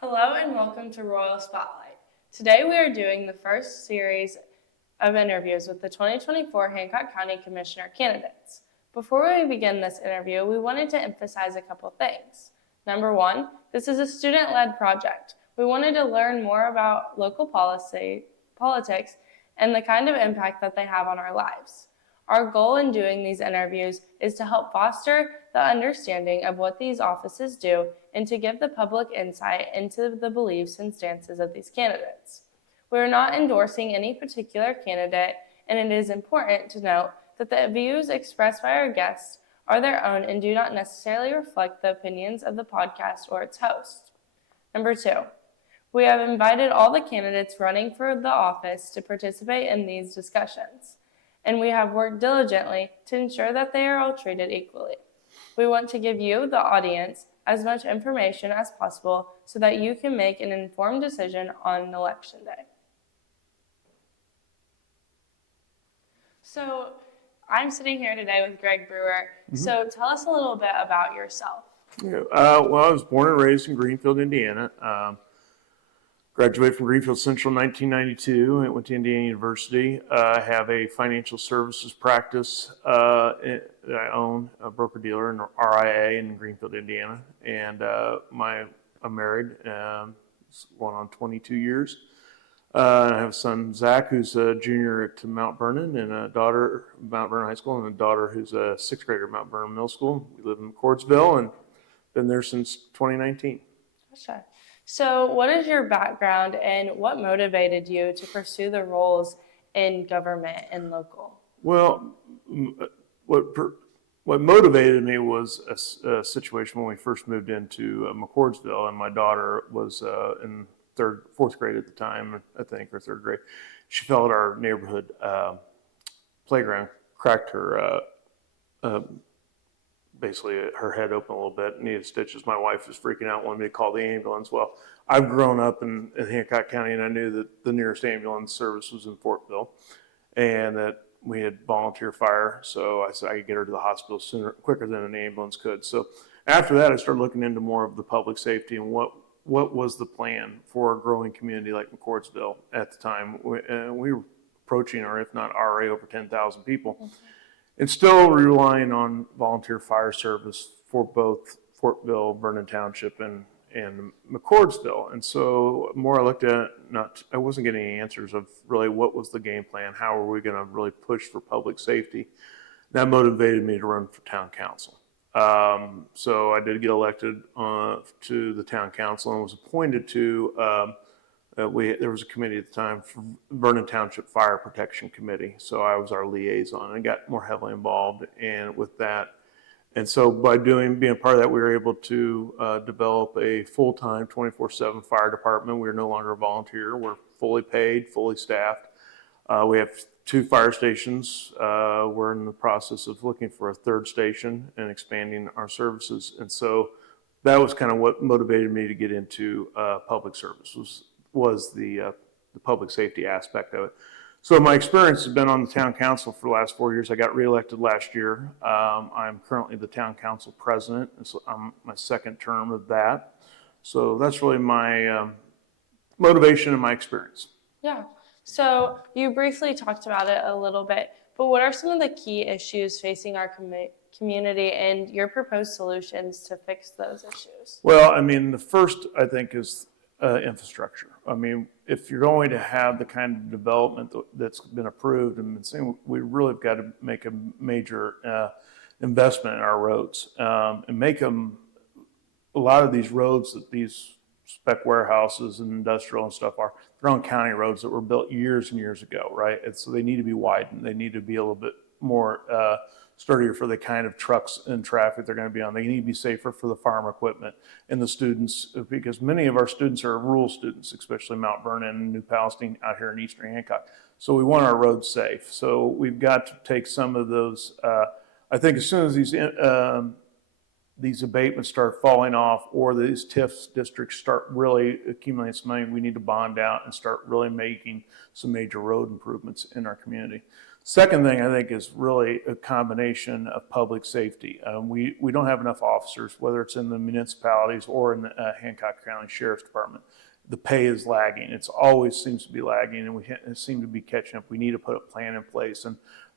Hello and welcome to Royal Spotlight. Today we are doing the first series of interviews with the 2024 Hancock County Commissioner Candidates. Before we begin this interview, we wanted to emphasize a couple things. Number one, this is a student-led project. We wanted to learn more about local politics, and the kind of impact that they have on our lives. Our goal in doing these interviews is to help foster the understanding of what these offices do and to give the public insight into the beliefs and stances of these candidates. We are not endorsing any particular candidate, and it is important to note that the views expressed by our guests are their own and do not necessarily reflect the opinions of the podcast or its host. Number two, we have invited all the candidates running for the office to participate in these discussions, and we have worked diligently to ensure that they are all treated equally. We want to give you, the audience, as much information as possible so that you can make an informed decision on election day. So I'm sitting here today with Greg Brewer. So tell us a little bit about yourself. Well, I was born and raised in Greenfield, Indiana. Graduated from Greenfield Central in 1992 and went to Indiana University. I have a financial services practice that I own, a broker-dealer, an RIA in Greenfield, Indiana. And I'm married, going on 22 years. I have a son, Zach, who's a junior at Mount Vernon, and a daughter at Mount Vernon High School, and a daughter who's a sixth grader at Mount Vernon Middle School. We live in McCordsville and been there since 2019. Gotcha. So what is your background and what motivated you to pursue the roles in government and local? Well, what motivated me was a situation when we first moved into McCordsville, and my daughter was in fourth grade at the time, I think, or third grade. She fell at our neighborhood playground, cracked her, basically her head open a little bit, needed stitches. My wife was freaking out, wanted me to call the ambulance. Well, I've grown up in Hancock County, and I knew that the nearest ambulance service was in Fortville, and that we had volunteer fire, so I said I could get her to the hospital quicker than an ambulance could. So after that, I started looking into more of the public safety and what was the plan for a growing community like McCordsville at the time. We were approaching, or if not already, over 10,000 people. And still relying on volunteer fire service for both Fortville, Vernon Township, and McCordsville. And so more I looked at it, I wasn't getting any answers of really what was the game plan, how were we going to really push for public safety. That motivated me to run for town council. So I did get elected to the town council and was appointed to there was a committee at the time for Vernon Township Fire Protection Committee. So I was our liaison and got more heavily involved with that. And so by being a part of that, we were able to develop a full-time 24/7 fire department. We're no longer a volunteer. We're fully paid, fully staffed. We have 2 fire stations. We're in the process of looking for a 3rd station and expanding our services. And so that was kind of what motivated me to get into public service was the public safety aspect of it. So my experience has been on the town council for the last 4 years. I got reelected last year. I'm currently the town council president. So I'm my 2nd term of that. So that's really my motivation and my experience. Yeah. So you briefly talked about it a little bit, but what are some of the key issues facing our community and your proposed solutions to fix those issues? Well, I mean, the first, I think, is infrastructure. I mean, if you're going to have the kind of development that's been approved and been seen, we really have got to make a major investment in our roads and make them, a lot of these roads that these spec warehouses and industrial and stuff they're on county roads that were built years and years ago, right? And so they need to be widened. They need to be a little bit more sturdier for the kind of trucks and traffic they're going to be on. They need to be safer for the farm equipment and the students, because many of our students are rural students, especially Mount Vernon and New Palestine out here in Eastern Hancock. So we want our roads safe. So we've got to take some of those. I think as soon as these abatements start falling off, or these TIF districts start really accumulating some money, we need to bond out and start really making some major road improvements in our community. Second thing I think is really a combination of public safety. We don't have enough officers, whether it's in the municipalities or in the Hancock County Sheriff's Department. The pay is lagging. It's always seems to be lagging, and we seem to be catching up. We need to put a plan in place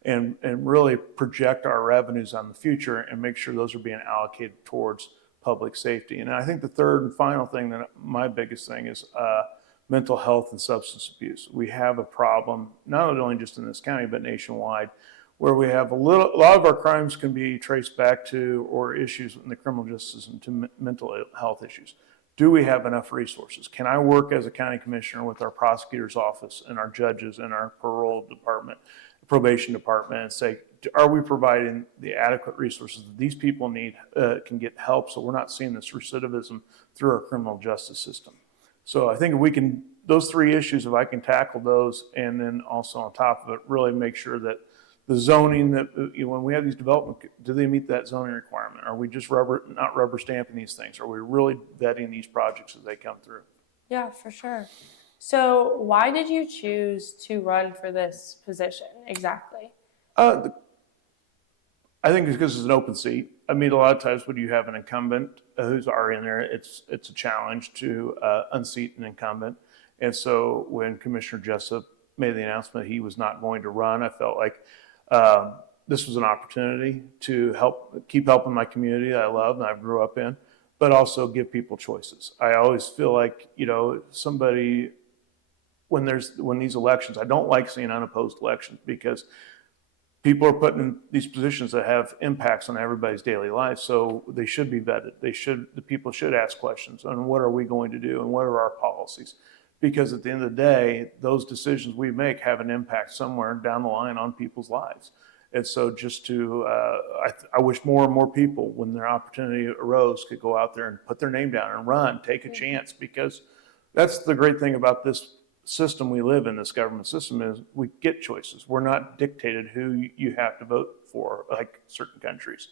and really project our revenues on the future and make sure those are being allocated towards public safety. And I think the third and final thing, that my biggest thing, is mental health and substance abuse. We have a problem, not only just in this county, but nationwide, where we have a lot of our crimes can be traced back to, or issues in the criminal justice system, to mental health issues. Do we have enough resources? Can I work as a county commissioner with our prosecutor's office and our judges and our parole department, probation department, and say, are we providing the adequate resources that these people need, can get help, so we're not seeing this recidivism through our criminal justice system? So I think if we can, those three issues, if I can tackle those, and then also on top of it, really make sure that the zoning, that when we have these development, do they meet that zoning requirement? Are we just not rubber stamping these things? Are we really vetting these projects as they come through? Yeah, for sure. So why did you choose to run for this position exactly? I think it's because it's an open seat. I mean, a lot of times when you have an incumbent who's already in there, it's a challenge to unseat an incumbent. And so when Commissioner Jessup made the announcement he was not going to run, I felt like this was an opportunity to keep helping my community that I love and I grew up in, but also give people choices. I always feel like, somebody, when these elections, I don't like seeing unopposed elections, because people are put in these positions that have impacts on everybody's daily life. So they should be vetted. The people should ask questions on what are we going to do and what are our policies? Because at the end of the day, those decisions we make have an impact somewhere down the line on people's lives. And so just I wish more and more people, when their opportunity arose, could go out there and put their name down and run, take a chance, because that's the great thing about this system we live in, this government system, is we get choices. We're not dictated who you have to vote for, like certain countries.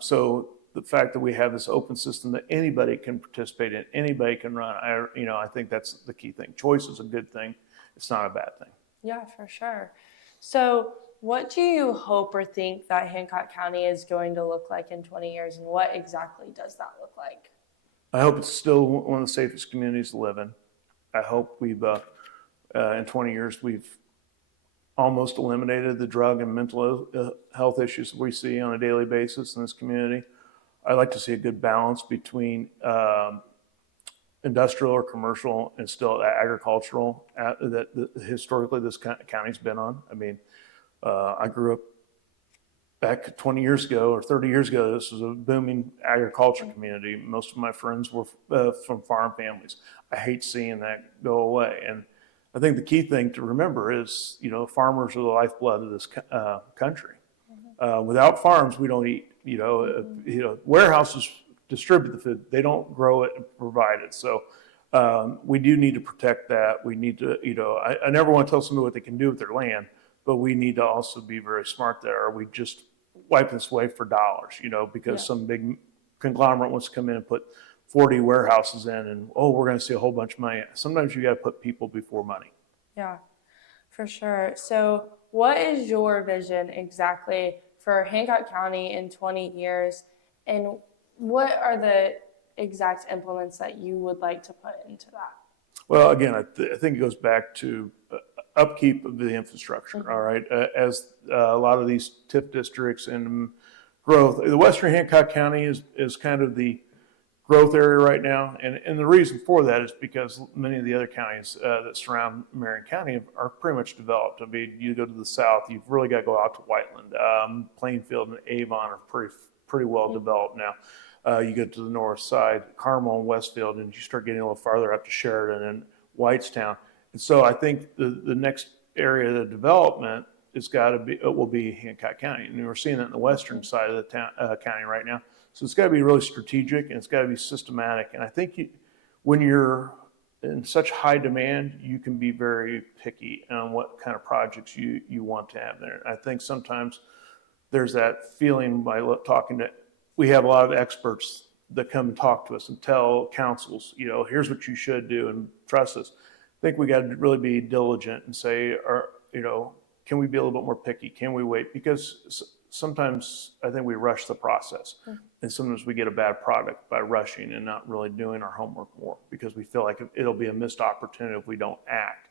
So the fact that we have this open system that anybody can participate in, anybody can run, I think that's the key thing. Choice is a good thing. It's not a bad thing. Yeah, for sure. So what do you hope or think that Hancock County is going to look like in 20 years, and what exactly does that look like? I hope it's still one of the safest communities to live in. I hope we've, in 20 years, we've almost eliminated the drug and mental health issues that we see on a daily basis in this community. I'd like to see a good balance between industrial or commercial and still agricultural that historically this county's been on. I mean, I grew up back 20 years ago or 30 years ago. This was a booming agriculture community. Most of my friends were from farm families. I hate seeing that go away. And I think the key thing to remember is, farmers are the lifeblood of this country. Without farms, we don't eat. Warehouses distribute the food. They don't grow it and provide it. So we do need to protect that. We need to, I never want to tell somebody what they can do with their land, but we need to also be very smart there. Are we just wiping this away for dollars, because some big conglomerate wants to come in and put 40 warehouses in and, we're going to see a whole bunch of money. Sometimes you got to put people before money. Yeah, for sure. So what is your vision exactly for Hancock County in 20 years, and what are the exact implements that you would like to put into that? Well, again, I think it goes back to upkeep of the infrastructure, all right? As a lot of these TIF districts and growth, the Western Hancock County is kind of the growth area right now. And the reason for that is because many of the other counties that surround Marion County are pretty much developed. I mean, you go to the south, you've really got to go out to Whiteland. Plainfield and Avon are pretty well developed now. You get to the north side, Carmel and Westfield, and you start getting a little farther up to Sheridan and Whitestown. And so I think the next area of development will be Hancock County. And we're seeing that in the western side of the county right now. So it's got to be really strategic and it's got to be systematic. And I think when you're in such high demand, you can be very picky on what kind of projects you want to have there. I think sometimes there's that feeling by we have a lot of experts that come and talk to us and tell councils, here's what you should do and trust us. I think we got to really be diligent and say, can we be a little bit more picky? Can we wait? Because sometimes I think we rush the process, and sometimes we get a bad product by rushing and not really doing our homework more, because we feel like it'll be a missed opportunity if we don't act.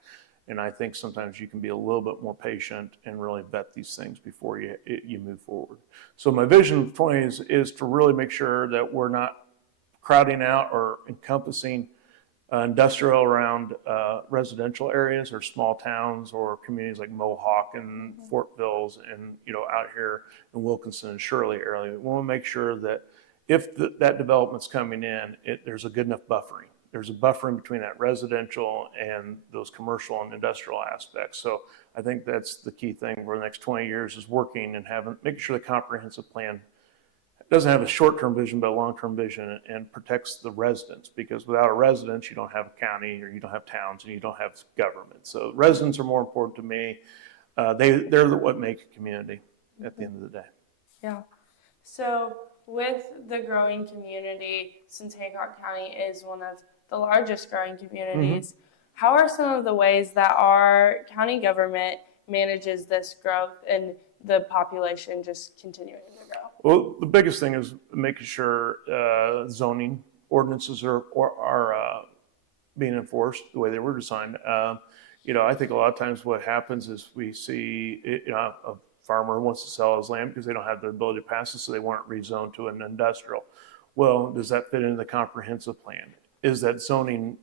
And I think sometimes you can be a little bit more patient and really vet these things before you move forward. So my vision of 20 is to really make sure that we're not crowding out or encompassing industrial around residential areas or small towns or communities like Mohawk and Fort Bills and out here in Wilkinson and Shirley area. We want to make sure that if that development's coming in, there's a good enough buffering. There's a buffering between that residential and those commercial and industrial aspects. So I think that's the key thing for the next 20 years is working and making sure the comprehensive plan doesn't have a short-term vision, but a long-term vision, and protects the residents, because without a residents, you don't have a county, or you don't have towns, and you don't have government. So residents are more important to me. They're what make a community at the end of the day. Yeah. So with the growing community, since Hancock County is one of the largest growing communities, how are some of the ways that our county government manages this growth and the population just continuing to grow? Well, the biggest thing is making sure zoning ordinances are being enforced the way they were designed. I think a lot of times what happens is we see a farmer wants to sell his land because they don't have the ability to pass it, so they want it rezoned to an industrial. Well, does that fit into the comprehensive plan? Is that zoning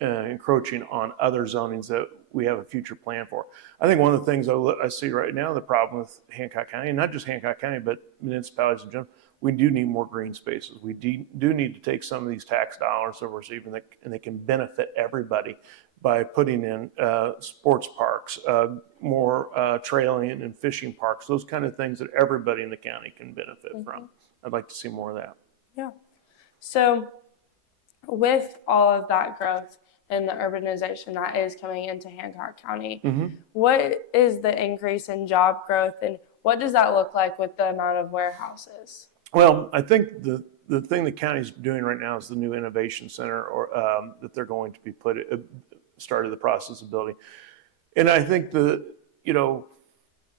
encroaching on other zonings that we have a future plan for? I think one of the things I see right now, the problem with Hancock County, and not just Hancock County, but municipalities in general, we do need more green spaces. We do need to take some of these tax dollars that we're receiving, and they can benefit everybody by putting in sports parks, more trailing and fishing parks, those kind of things that everybody in the county can benefit from. I'd like to see more of that. Yeah. So with all of that growth and the urbanization that is coming into Hancock County, what is the increase in job growth, and what does that look like with the amount of warehouses? Well, I think the thing the county's doing right now is the new innovation center, or that they're going to be started the process of building. And I think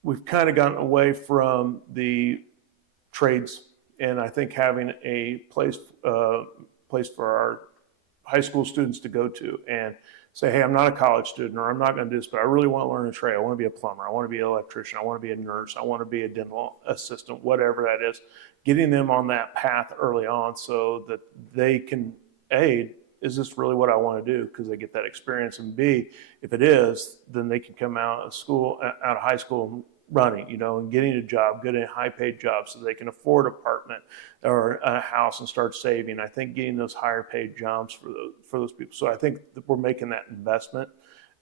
we've kind of gotten away from the trades, and I think having a place for our high school students to go to and say, hey, I'm not a college student, or I'm not going to do this, but I really want to learn a trade. I want to be a plumber. I want to be an electrician. I want to be a nurse. I want to be a dental assistant, whatever that is. Getting them on that path early on so that they can, A, is this really what I want to do? Because they get that experience. And B, if it is, then they can come out of high school running, and getting a job, getting a high-paid job so they can afford an apartment or a house and start saving. I think getting those higher-paid jobs for those people. So I think that we're making that investment.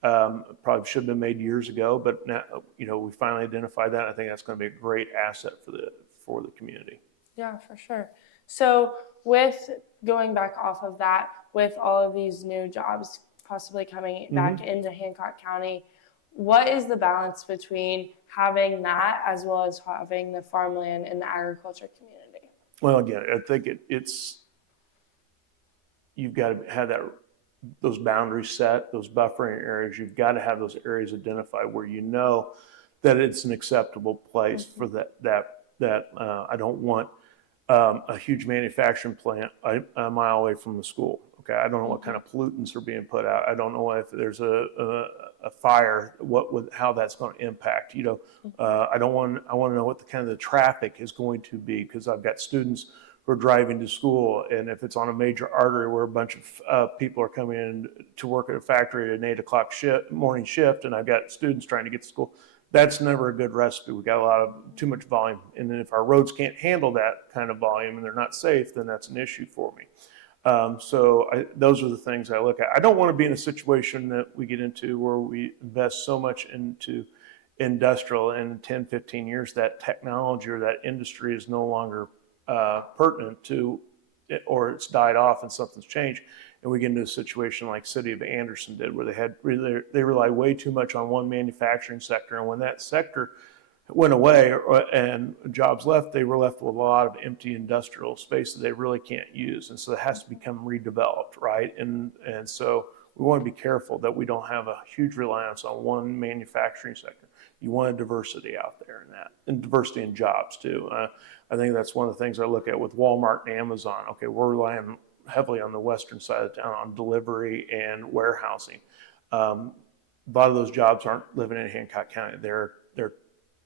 Probably should have been made years ago, but now, we finally identified that. I think that's going to be a great asset for the community. Yeah, for sure. So with going back off of that, with all of these new jobs possibly coming back into Hancock County, what is the balance between having that as well as having the farmland and the agriculture community? Well, again, I think you've got to have those boundaries set, those buffering areas. You've got to have those areas identified where you know that it's an acceptable place for that. I don't want a huge manufacturing plant a mile away from the school. Okay, I don't know what kind of pollutants are being put out. I don't know if there's a fire, how that's going to impact. I want to know what the kind of the traffic is going to be, because I've got students who are driving to school, and if it's on a major artery where a bunch of people are coming in to work at a factory at an 8 o'clock morning shift, and I've got students trying to get to school, that's never a good recipe. We got too much volume, and then if our roads can't handle that kind of volume and they're not safe, then that's an issue for me. Those are the things I look at. I don't want to be in a situation that we get into where we invest so much into industrial, and in 10, 15 years, that technology or that industry is no longer pertinent to, or it's died off and something's changed. And we get into a situation like City of Anderson did, where they relied way too much on one manufacturing sector. And when that sector went away and jobs left, they were left with a lot of empty industrial space that they really can't use. And so it has to become redeveloped, right? And so we want to be careful that we don't have a huge reliance on one manufacturing sector. You want diversity out there in that, and diversity in jobs too. I think that's one of the things I look at with Walmart and Amazon. Okay, we're relying heavily on the western side of town on delivery and warehousing. A lot of those jobs aren't living in Hancock County. They're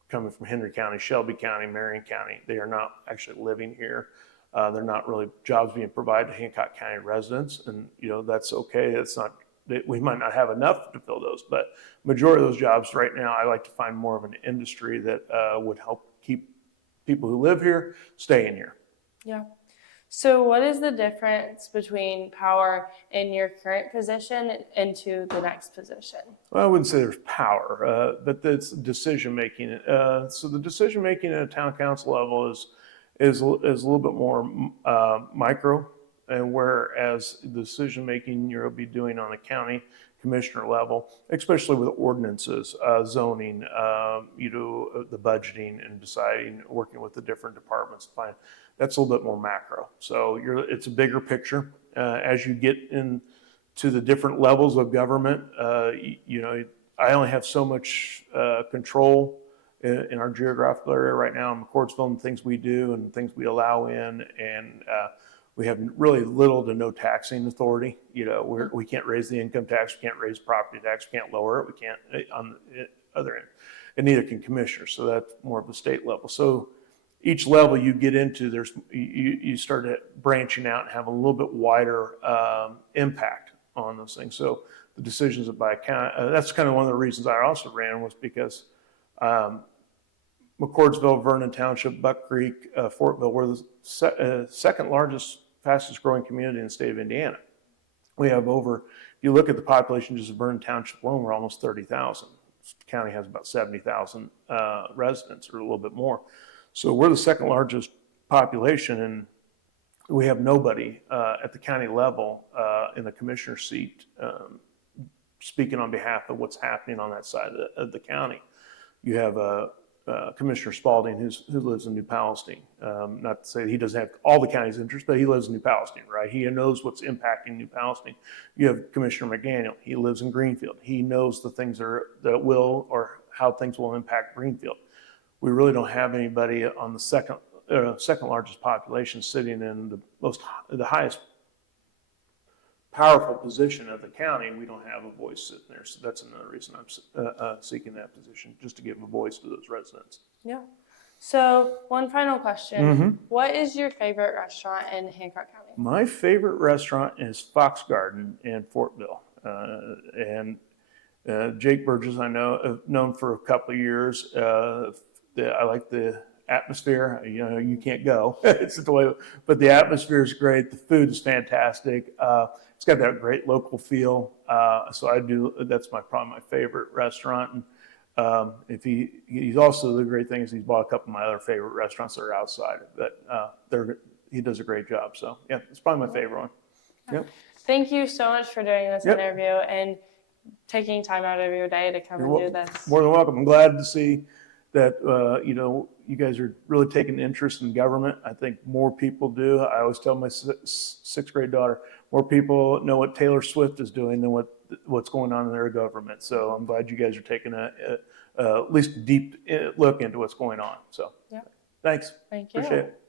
coming from Henry County, Shelby County, Marion County. They are not actually living here. They're not really jobs being provided to Hancock County residents, and that's okay. That's not, we might not have enough to fill those, but majority of those jobs right now, I like to find more of an industry that would help keep people who live here staying here. Yeah. So what is the difference between power in your current position into the next position? Well, I wouldn't say there's power, but it's decision making. So the decision making at a town council level is a little bit more micro, and whereas the decision making you'll be doing on a county commissioner level, especially with ordinances, zoning, the budgeting and deciding, working with the different departments to find, that's a little bit more macro. So it's a bigger picture. As you get into the different levels of government, I only have so much control in our geographical area right now in McCordsville, and things we do and things we allow in, and we have really little to no taxing authority. We can't raise the income tax, we can't raise property tax, we can't lower it, we can't on the other end, and neither can commissioners. So that's more of a state level. So each level you get into, you start branching out and have a little bit wider impact on those things. So the decisions by county, that's kind of one of the reasons I also ran, was because McCordsville, Vernon Township, Buck Creek, Fortville were the second largest, fastest growing community in the state of Indiana. We have if you look at the population just of Vernon Township alone, we're almost 30,000. The county has about 70,000 residents, or a little bit more. So we're the second largest population, and we have nobody at the county level in the commissioner seat speaking on behalf of what's happening on that side of the county. You have Commissioner Spalding, who lives in New Palestine. Not to say that he doesn't have all the county's interest, but he lives in New Palestine, right? He knows what's impacting New Palestine. You have Commissioner McDaniel. He lives in Greenfield. He knows the things that will, or how things will impact Greenfield. We really don't have anybody on the second largest population sitting in the highest powerful position of the county. We don't have a voice sitting there. So that's another reason I'm seeking that position, just to give a voice to those residents. Yeah. So one final question. Mm-hmm. What is your favorite restaurant in Hancock County? My favorite restaurant is Fox Garden in Fortville. And Jake Burgess, I've known for a couple of years. I like the atmosphere. You can't go. It's the way, but the atmosphere is great. The food is fantastic. It's got that great local feel. So that's probably my favorite restaurant. And he's also, the great thing is he's bought a couple of my other favorite restaurants that are outside. But he does a great job. So yeah, it's probably my favorite one. Yep. Thank you so much for doing this interview and taking time out of your day to come do this. More than welcome. I'm glad to see that you guys are really taking interest in government. I think more people do. I always tell my sixth grade daughter, more people know what Taylor Swift is doing than what's going on in their government. So I'm glad you guys are taking at least a deep look into what's going on. So yeah. Thanks. Thank you. Appreciate it.